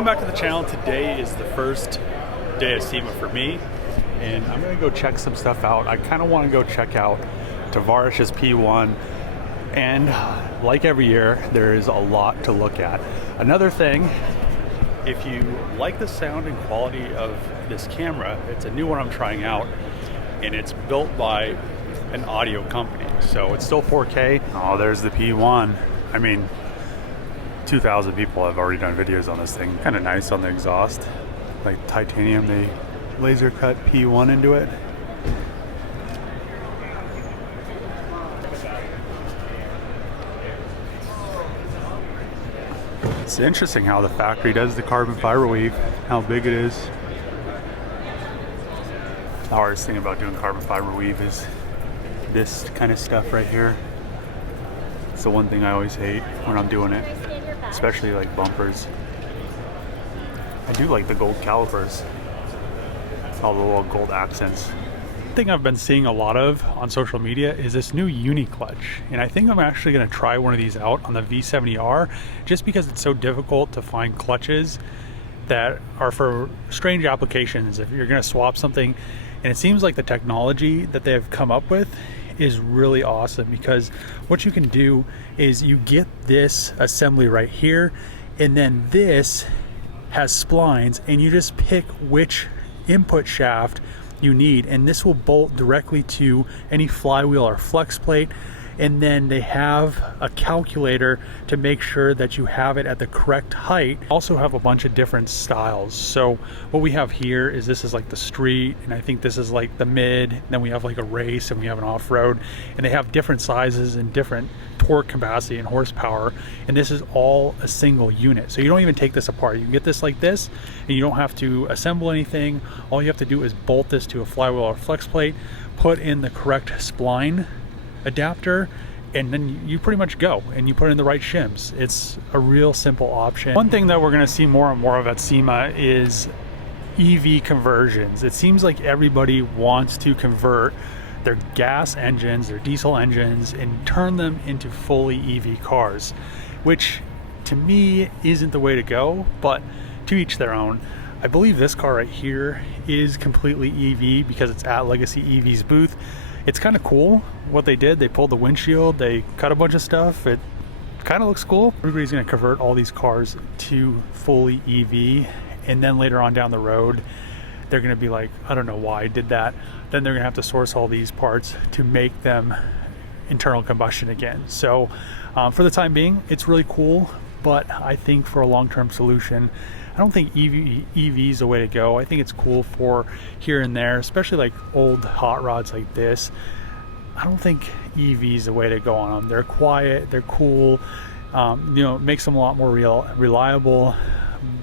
Welcome back to the channel. Today is the first day of Sema for me, and I'm gonna go check some stuff out. I kind of want to go check out Tavarish's P1, and like every year, there is a lot to look at. Another thing, if you like the sound and quality of this camera, it's a new one I'm trying out, and it's built by an audio company, so it's still 4K. Oh, there's the P1. I mean, 2,000 people have already done videos on this thing. Kind of nice on the exhaust, like titanium. They laser cut P1 into it. It's interesting how the factory does the carbon fiber weave, how big it is. The hardest thing about doing carbon fiber weave is this kind of stuff right here. It's the one thing I always hate when I'm doing it, especially like bumpers. I do like the gold calipers, all the little gold accents. One thing I've been seeing a lot of on social media is this new uni clutch, and I think I'm actually going to try one of these out on the V70R, just because it's so difficult to find clutches that are for strange applications. If you're going to swap something, and it seems like the technology that they've come up with is really awesome, because what you can do is you get this assembly right here, and then this has splines, and you just pick which input shaft you need, and this will bolt directly to any flywheel or flex plate. And then they have a calculator to make sure that you have it at the correct height. Also have a bunch of different styles. So what we have here is, this is like the street, and I think this is like the mid, and then we have like a race, and we have an off-road, and they have different sizes and different torque capacity and horsepower, and this is all a single unit. So you don't even take this apart. You can get this like this, and you don't have to assemble anything. All you have to do is bolt this to a flywheel or flex plate, put in the correct spline adapter, and then you pretty much go, and you put in the right shims. It's a real simple option. One thing that we're going to see more and more of at Sema is EV conversions. It seems like everybody wants to convert their gas engines, their diesel engines, and turn them into fully EV cars, which to me isn't the way to go, but to each their own. I believe this car right here is completely EV because it's at Legacy EV's booth. It's kind of cool what they did. They pulled the windshield, they cut a bunch of stuff. It kind of looks cool. Everybody's going to convert all these cars to fully EV, and then later on down the road, they're going to be like, I don't know why I did that. Then they're going to have to source all these parts to make them internal combustion again. So for the time being, it's really cool, but I think for a long-term solution, I don't think EV is the way to go. I think it's cool for here and there, especially like old hot rods like this. I don't think EV is the way to go on them. They're quiet, they're cool, you know, it makes them a lot more reliable,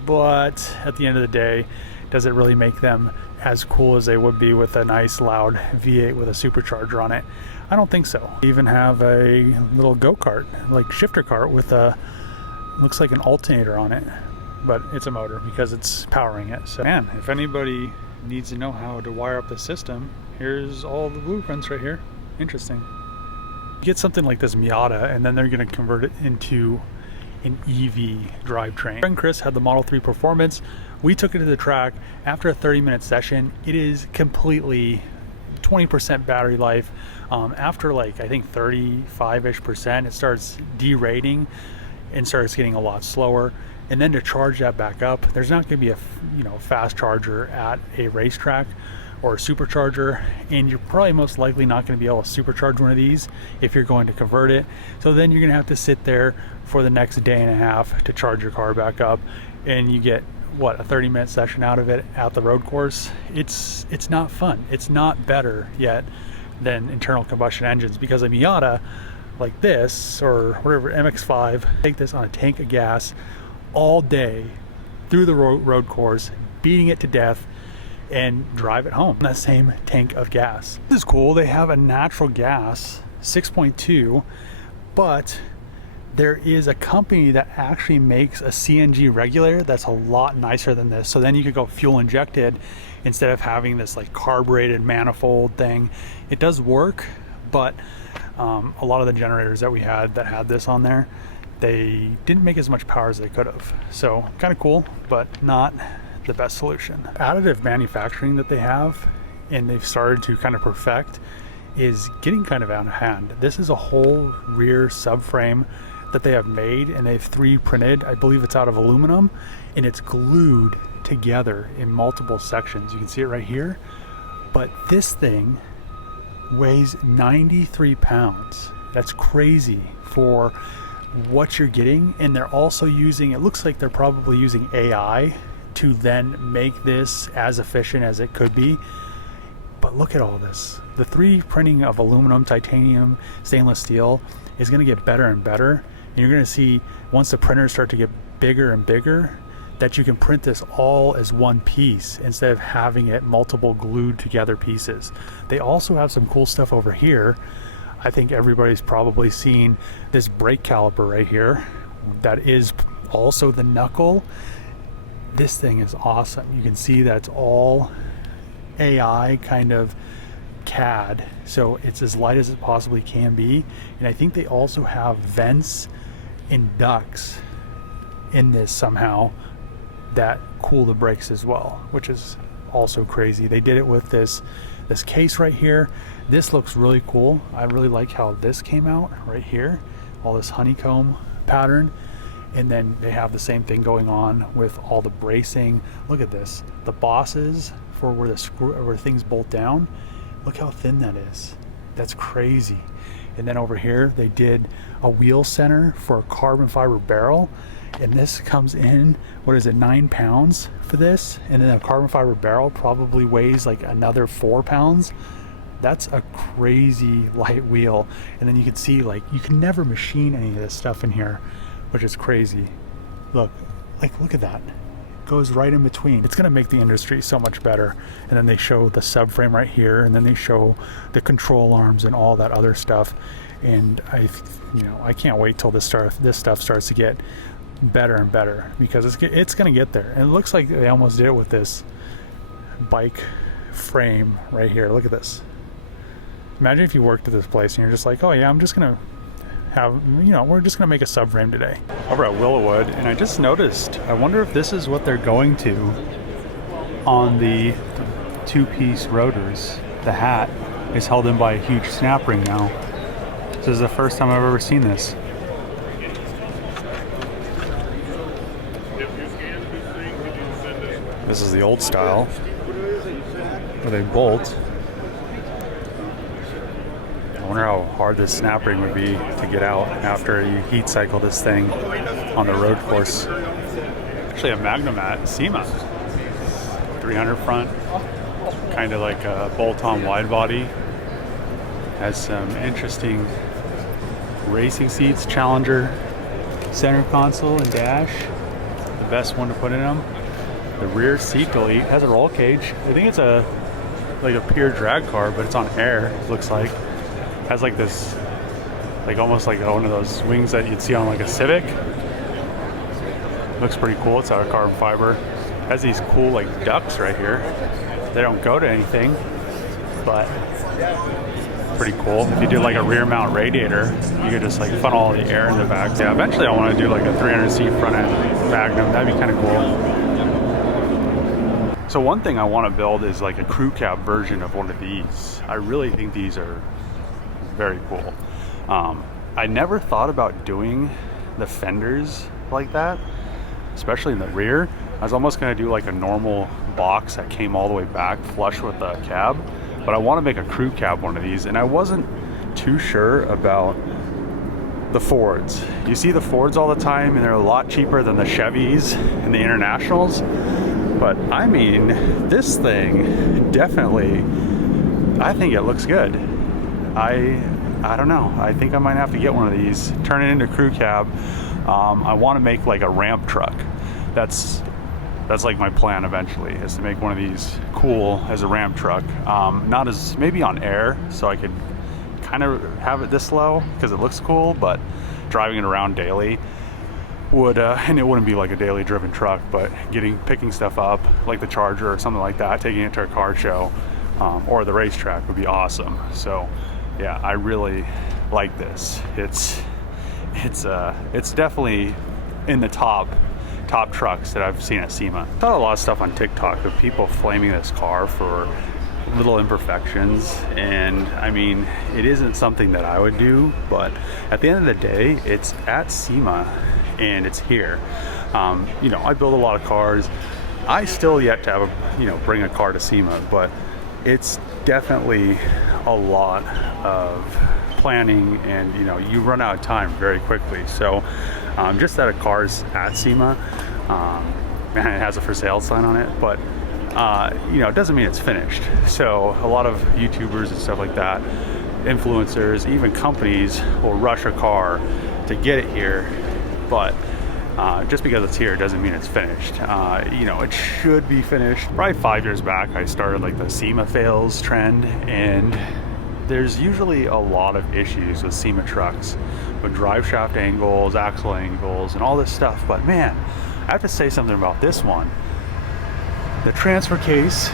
but at the end of the day, does it really make them as cool as they would be with a nice loud V8 with a supercharger on it? I don't think so. We even have a little go-kart, like shifter cart with a, looks like an alternator on it, but it's a motor because it's powering it. So man, if anybody needs to know how to wire up the system, here's all the blueprints right here. Interesting. Get something like this Miata, and then they're going to convert it into an EV drivetrain. My friend Chris had the Model 3 Performance. We took it to the track. After a 30-minute session, it is completely 20% battery life. After like, I think 35-ish%, it starts derating and starts getting a lot slower. And then to charge that back up, there's not going to be a fast charger at a racetrack or a supercharger, and you're probably most likely not going to be able to supercharge one of these if you're going to convert it. So then you're going to have to sit there for the next day and a half to charge your car back up, and you get what, a 30-minute session out of it at the road course. It's not fun. It's not better yet than internal combustion engines, because a Miata like this or whatever MX-5, take this on a tank of gas all day through the road course, beating it to death, and drive it home. That same tank of gas. This is cool. They have a natural gas 6.2, but there is a company that actually makes a CNG regulator that's a lot nicer than this. So then you could go fuel injected instead of having this like carbureted manifold thing. It does work, but a lot of the generators that we had that had this on there, they didn't make as much power as they could have. So kind of cool, but not the best solution. Additive manufacturing that they have and they've started to kind of perfect is getting kind of out of hand. This is a whole rear subframe that they have made, and they've 3D printed. I believe it's out of aluminum, and it's glued together in multiple sections. You can see it right here. But this thing weighs 93 pounds. That's crazy for what you're getting. And they're also using, it looks like they're probably using AI to then make this as efficient as it could be. But look at all this. The 3D printing of aluminum, titanium, stainless steel is going to get better and better. And you're going to see, once the printers start to get bigger and bigger, that you can print this all as one piece instead of having it multiple glued together pieces. They also have some cool stuff over here. I think everybody's probably seen this brake caliper right here. That is also the knuckle. This thing is awesome. You can see that's all AI kind of CAD, so it's as light as it possibly can be. And I think they also have vents and ducts in this somehow that cool the brakes as well, which is also crazy. They did it with this case right here. This looks really cool. I really like how this came out right here, all this honeycomb pattern. And then they have the same thing going on with all the bracing. Look at this, the bosses for where the screw, where things bolt down. Look how thin that is. That's crazy. And then over here they did a wheel center for a carbon fiber barrel, and this comes in, what is it, 9 pounds for this? And then a carbon fiber barrel probably weighs like another 4 pounds. That's a crazy light wheel. And then you can see, like, you can never machine any of this stuff in here, which is crazy. Look at that. Goes right in between. It's gonna make the industry so much better. And then they show the subframe right here, and then they show the control arms and all that other stuff. And I can't wait till this stuff starts to get better and better, because it's gonna get there. And it looks like they almost did it with this bike frame right here. Look at this. Imagine if you worked at this place and you're just like, oh yeah, I'm just gonna we're just gonna make a subframe today. Over at Willowwood, and I just noticed, I wonder if this is what they're going to on the two-piece rotors. The hat is held in by a huge snap ring now. This is the first time I've ever seen this. This is the old style, where they bolt. I wonder how hard this snap ring would be to get out after you heat cycle this thing on the road course. Actually a Magnum at Sema. 300 front, kind of like a bolt-on wide body. Has some interesting racing seats, Challenger center console and dash. The best one to put in them. The rear seat delete has a roll cage. I think it's like a pure drag car, but it's on air, it looks like. Has like this, like almost like one of those wings that you'd see on like a Civic. Looks pretty cool. It's out of carbon fiber. Has these cool like ducts right here. They don't go to anything, but pretty cool. If you do like a rear mount radiator, you could just like funnel all the air in the back. Yeah, eventually I want to do like a 300 seat front end Magnum. That'd be kind of cool. So one thing I want to build is like a crew cab version of one of these. I really think these are very cool. I never thought about doing the fenders like that, especially in the rear. I was almost going to do like a normal box that came all the way back flush with the cab, but I want to make a crew cab one of these, and I wasn't too sure about the Fords. You see the Fords all the time, and they're a lot cheaper than the Chevys and the Internationals, but I mean, this thing definitely, I think it looks good. I don't know. I think I might have to get one of these, turn it into crew cab. I want to make like a ramp truck. That's like my plan eventually, is to make one of these cool as a ramp truck. Not as, maybe on air, so I could kind of have it this low because it looks cool, but driving it around daily would, and it wouldn't be like a daily driven truck, but picking stuff up like the Charger or something like that, taking it to a car show or the racetrack would be awesome. So yeah, I really like this. it's definitely in the top trucks that I've seen at Sema. I saw a lot of stuff on TikTok of people flaming this car for little imperfections, and I mean, it isn't something that I would do, but at the end of the day, it's at Sema and it's here. You know, I build a lot of cars. I still yet to have bring a car to Sema, but it's definitely a lot of planning, and you run out of time very quickly. So just that a car's at Sema, and it has a for sale sign on it, but it doesn't mean it's finished. So a lot of YouTubers and stuff like that, influencers, even companies will rush a car to get it here, but just because it's here doesn't mean it's finished. It should be finished. Probably 5 years back, I started like the Sema fails trend, and there's usually a lot of issues with Sema trucks, with drive shaft angles, axle angles, and all this stuff. But man, I have to say something about this one. The transfer case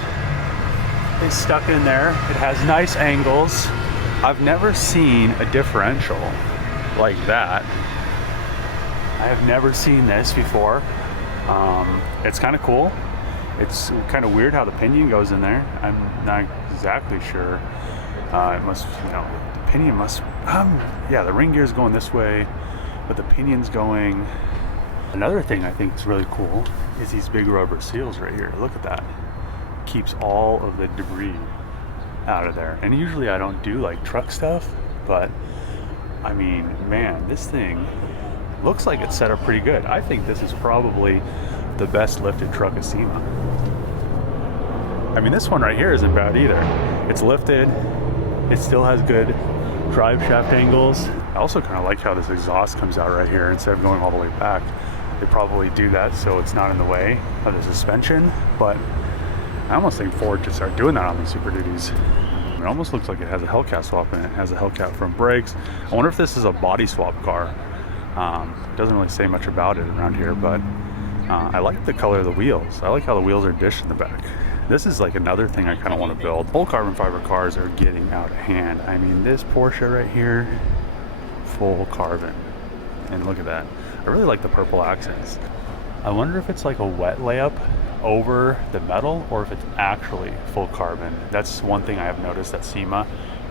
is stuck in there. It has nice angles. I've never seen a differential like that. I have never seen this before. It's kind of cool. It's kind of weird how the pinion goes in there. I'm not exactly sure. It must, the pinion must, yeah, the ring gear's going this way, but the pinion's going. Another thing I think is really cool is these big rubber seals right here. Look at that. Keeps all of the debris out of there. And usually I don't do like truck stuff, but I mean, man, this thing looks like it's set up pretty good. I think this is probably the best lifted truck at Sema. I mean, this one right here isn't bad either. It's lifted. It still has good drive shaft angles. I also kind of like how this exhaust comes out right here instead of going all the way back. They probably do that so it's not in the way of the suspension, but I almost think Ford should start doing that on these Super Duties. It almost looks like it has a Hellcat swap in it. It has a Hellcat front brakes. I wonder if this is a body swap car. It doesn't really say much about it around here, but I like the color of the wheels. I like how the wheels are dished in the back. This is like another thing I kind of want to build. Full carbon fiber cars are getting out of hand. I mean, this Porsche right here, full carbon. And look at that. I really like the purple accents. I wonder if it's like a wet layup over the metal or if it's actually full carbon. That's one thing I have noticed at Sema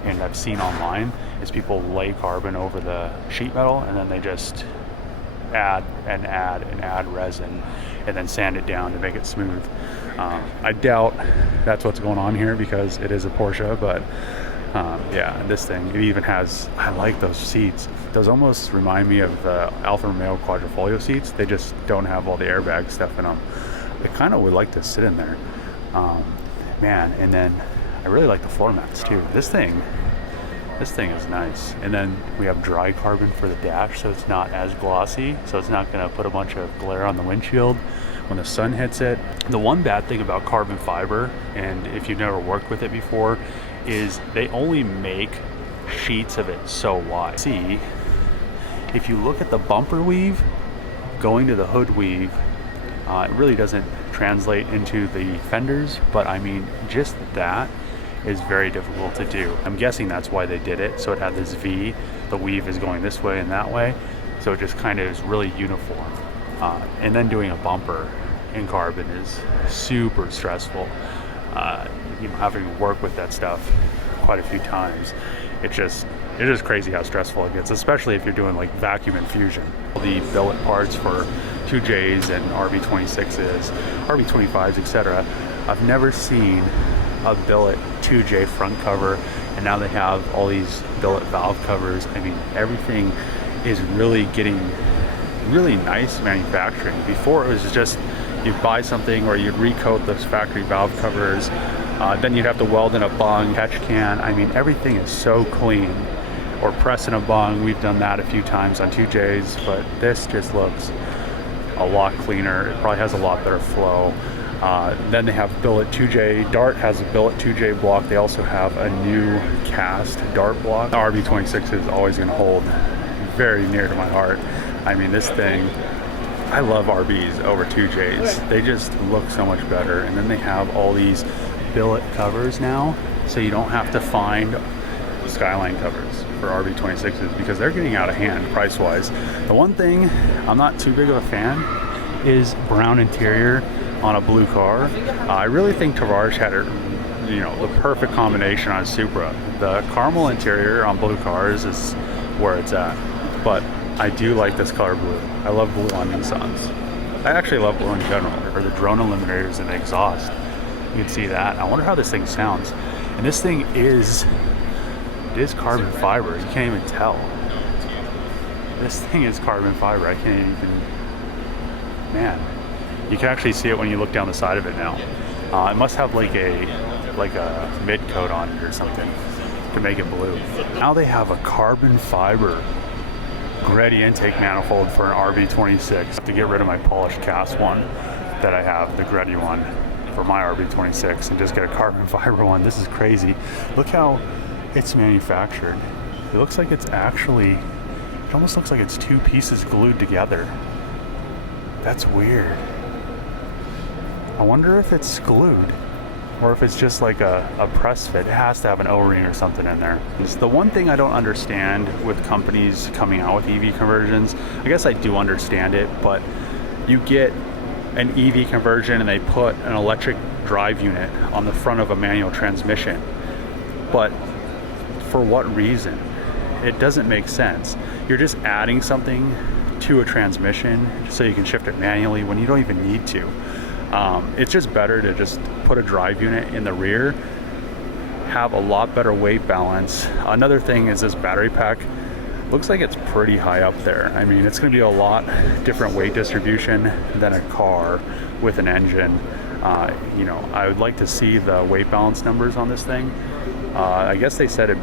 and I've seen online is people lay carbon over the sheet metal and then they just add and add and add resin and then sand it down to make it smooth. I doubt that's what's going on here because it is a Porsche, but yeah, this thing, it even has, I like those seats. Those almost remind me of the Alfa Romeo Quadrifoglio seats. They just don't have all the airbag stuff in them. I kind of would like to sit in there. Man, and then I really like the floor mats too. This thing is nice. And then we have dry carbon for the dash, so it's not as glossy, so it's not gonna put a bunch of glare on the windshield when the sun hits it. The one bad thing about carbon fiber, and if you've never worked with it before, is they only make sheets of it so wide. See, if you look at the bumper weave going to the hood weave, it really doesn't translate into the fenders, but I mean, just that is very difficult to do. I'm guessing that's why they did it. So it had this V, the weave is going this way and that way. So it just kind of is really uniform. And then doing a bumper in carbon is super stressful. Having to work with that stuff quite a few times. It's just crazy how stressful it gets, especially if you're doing like vacuum infusion. The billet parts for 2Js and RB26s, RB25s, etc. I've never seen a billet 2J front cover, and now they have all these billet valve covers. I mean, everything is really getting really nice manufacturing. Before it was just you'd buy something or you'd recoat those factory valve covers, then you'd have to weld in a bung, catch can. I mean, everything is so clean. Or press in a bung. We've done that a few times on 2Js, but this just looks a lot cleaner. It probably has a lot better flow. Then they have billet 2J. Dart has a billet 2J block. They also have a new cast Dart block. The RB26 is always going to hold very near to my heart. I mean, this thing, I love RBs over 2Js. They just look so much better. And then they have all these billet covers now, so you don't have to find Skyline covers for RB26s because they're getting out of hand price-wise. The one thing I'm not too big of a fan is brown interior on a blue car. I really think Tavares had the perfect combination on Supra. The caramel interior on blue cars is where it's at, but I do like this color blue. I love blue on Nissans. I actually love blue in general, or the drone illuminators and the exhaust. You can see that. I wonder how this thing sounds. And this thing is carbon fiber. You can't even tell. This thing is carbon fiber. I can't even, man. You can actually see it when you look down the side of it now. It must have like a mid coat on it or something to make it blue. Now they have a carbon fiber Greddy intake manifold for an RB26 to get rid of my polished cast one that I have, the Greddy one for my RB26, and just get a carbon fiber one. This is crazy. Look how it's manufactured. It looks like it's actually, it almost looks like it's two pieces glued together. That's weird. I wonder if it's glued or if it's just like a press fit. It has to have an O-ring or something in there. It's the one thing I don't understand with companies coming out with EV conversions. I guess I do understand it, but you get an EV conversion and they put an electric drive unit on the front of a manual transmission. But for what reason? It doesn't make sense. You're just adding something to a transmission so you can shift it manually when you don't even need to. It's just better to just put a drive unit in the rear, have a lot better weight balance. Another thing is this battery pack looks like it's pretty high up there. I mean, it's going to be a lot different weight distribution than a car with an engine. I would like to see the weight balance numbers on this thing. I guess they said it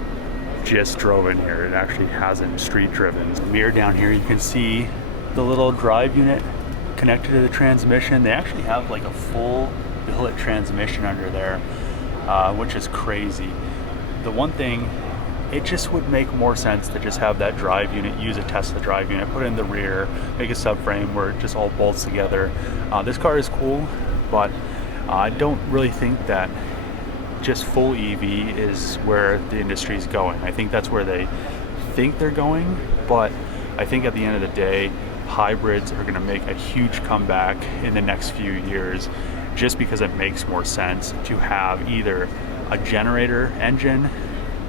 just drove in here. It actually hasn't street driven. The mirror down here, you can see the little drive unit connected to the transmission. They actually have like a full billet transmission under there, which is crazy. The one thing, it just would make more sense to just have that drive unit, use a Tesla drive unit, put it in the rear, make a subframe where it just all bolts together. This car is cool, but I don't really think that just full EV is where the industry is going. I think that's where they think they're going, but I think at the end of the day, hybrids are going to make a huge comeback in the next few years, just because it makes more sense to have either a generator engine,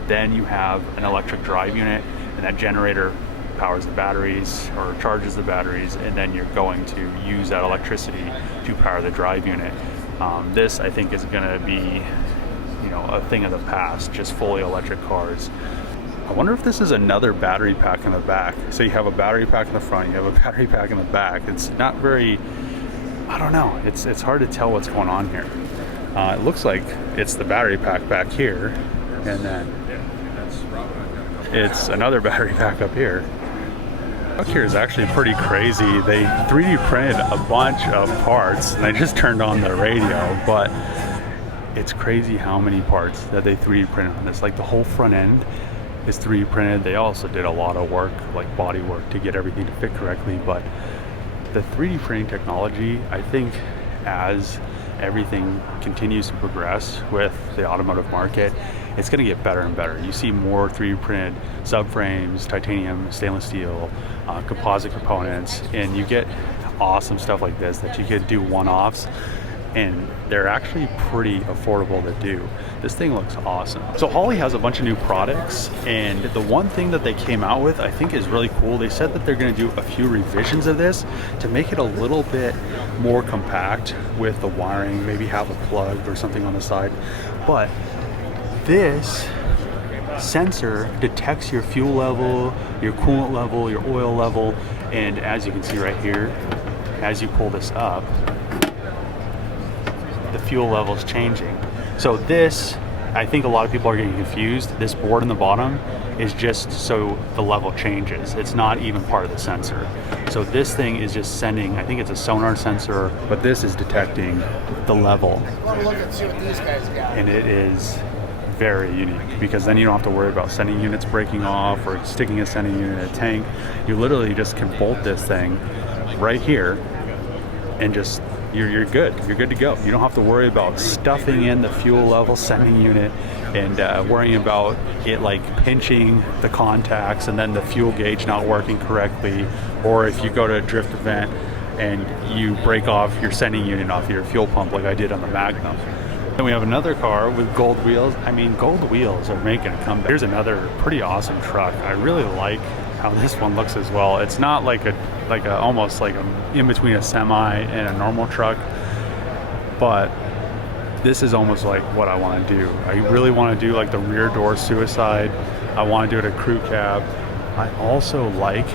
then you have an electric drive unit, and that generator powers the batteries or charges the batteries, and then you're going to use that electricity to power the drive unit. This, I think, is going to be, a thing of the past, just fully electric cars. I wonder if this is another battery pack in the back. So you have a battery pack in the front, you have a battery pack in the back. It's not very, I don't know. It's hard to tell what's going on here. It looks like it's the battery pack back here, and then it's another battery pack up here. Up here is actually pretty crazy. They 3D printed a bunch of parts, and I just turned on the radio, but it's crazy how many parts that they 3D printed on this. Like the whole front end is 3D printed. They also did a lot of work, like body work, to get everything to fit correctly. But the 3D printing technology, I think, as everything continues to progress with the automotive market, it's going to get better and better. You see more 3D printed subframes, titanium, stainless steel, composite components, and you get awesome stuff like this that you could do one-offs, and they're actually pretty affordable to do. This thing looks awesome. So Holley has a bunch of new products, and the one thing that they came out with I think is really cool. They said that they're going to do a few revisions of this to make it a little bit more compact with the wiring, maybe have a plug or something on the side. But this sensor detects your fuel level, your coolant level, your oil level, and as you can see right here, as you pull this up, the fuel level is changing. So this, I think a lot of people are getting confused. This board in the bottom is just so the level changes. It's not even part of the sensor. So this thing is just sending, I think it's a sonar sensor, but this is detecting the level. Look and see what these guys got. And it is very unique, because then you don't have to worry about sending units breaking off or sticking a sending unit in a tank. You literally just can bolt this thing right here and just you're good. You're good to go. You don't have to worry about stuffing in the fuel level sending unit and worrying about it like pinching the contacts and then the fuel gauge not working correctly, or if you go to a drift event and you break off your sending unit off your fuel pump like I did on the Magnum. Then we have another car with gold wheels. I mean, gold wheels are making a comeback. Here's another pretty awesome truck. I really like how this one looks as well. It's not like almost like a in between a semi and a normal truck, but this is almost like what I want to do. I really want to do like the rear door suicide. I want to do it a crew cab. I also like,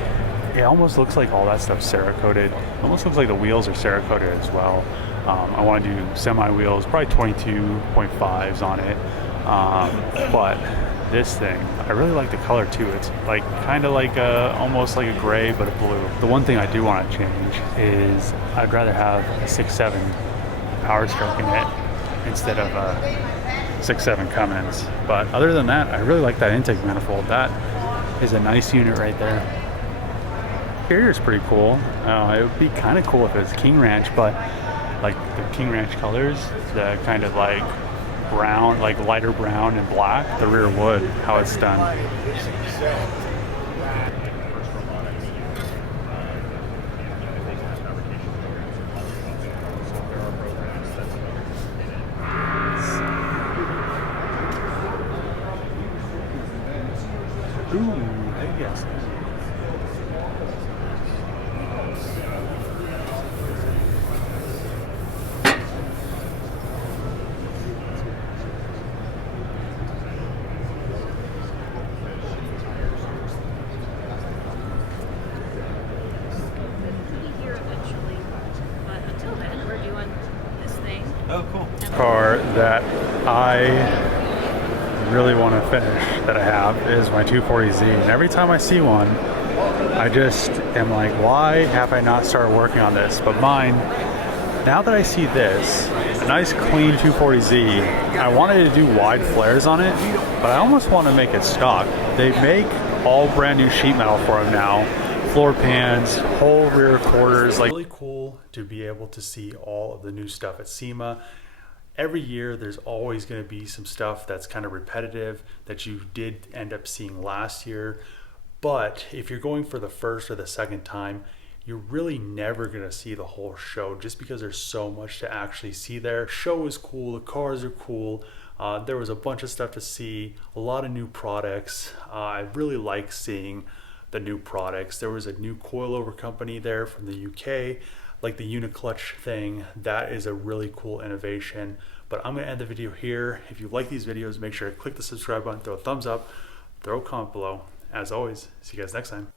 it almost looks like all that stuff's Cerakoted. It almost looks like the wheels are Cerakoted as well. I want to do semi wheels, probably 22.5s on it. But this thing, I really like the color too. It's like kind of like almost like a gray but a blue. The one thing I do want to change is I'd rather have a 6.7 power stroke in it instead of a 6.7 Cummins. But other than that, I really like that intake manifold. That is a nice unit right there. Interior is pretty cool. It would be kind of cool if it was King Ranch, but like the King Ranch colors, the kind of like brown, like lighter brown and black, the rear wood, how it's done. Ooh, yes. Oh, cool. Car that I really want to finish that I have is my 240Z, and every time I see one I just am like, why have I not started working on this? But mine, now that I see this, a nice clean 240Z, I wanted to do wide flares on it, but I almost want to make it stock. They make all brand new sheet metal for them now, floor pans, whole rear quarters. Like, really cool to be able to see all of the new stuff at Sema. Every year there's always going to be some stuff that's kind of repetitive that you did end up seeing last year, but if you're going for the first or the second time, you're really never going to see the whole show just because there's so much to actually see there. Show is cool, the cars are cool, there was a bunch of stuff to see, a lot of new products. I really like seeing the new products. There was a new coilover company there from the UK, like the Uniclutch thing. That is a really cool innovation. But I'm gonna end the video here. If you like these videos, make sure to click the subscribe button, throw a thumbs up, throw a comment below. As always, see you guys next time.